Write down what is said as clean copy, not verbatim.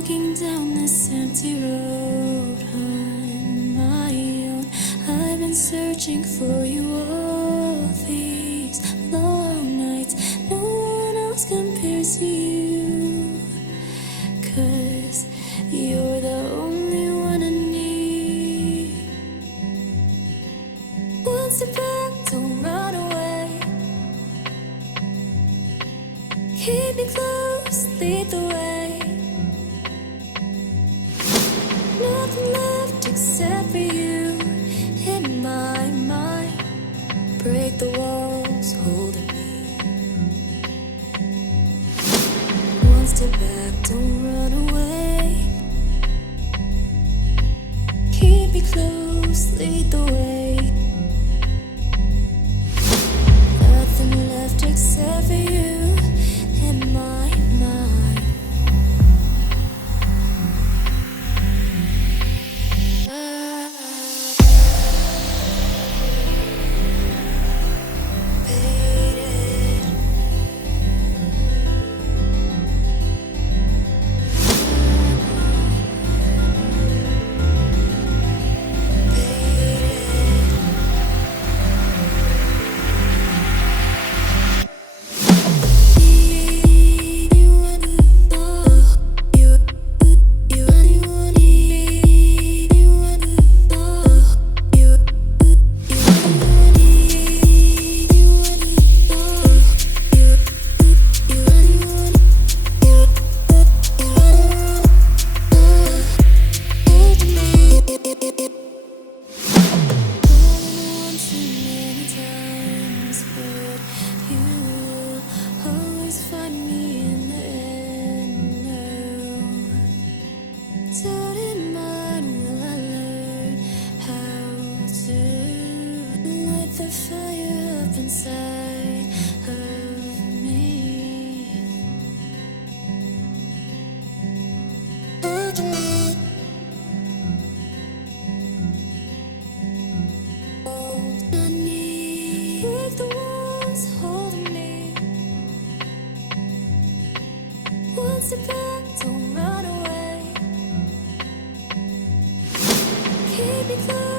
Walking down this empty road on my own. I've been searching for you all these long nights. No one else compares to you, 'cause you're the only one I need. One step back, don't run away. Keep me close, lead the way. Nothing left except for you in my mind. Break the walls holding me. One step back, don't run away. Keep me close, lead the way. Nothing left except for you in my mind. The fire up inside of me. I need break the walls holding me. One step back, don't run away. Keep me close.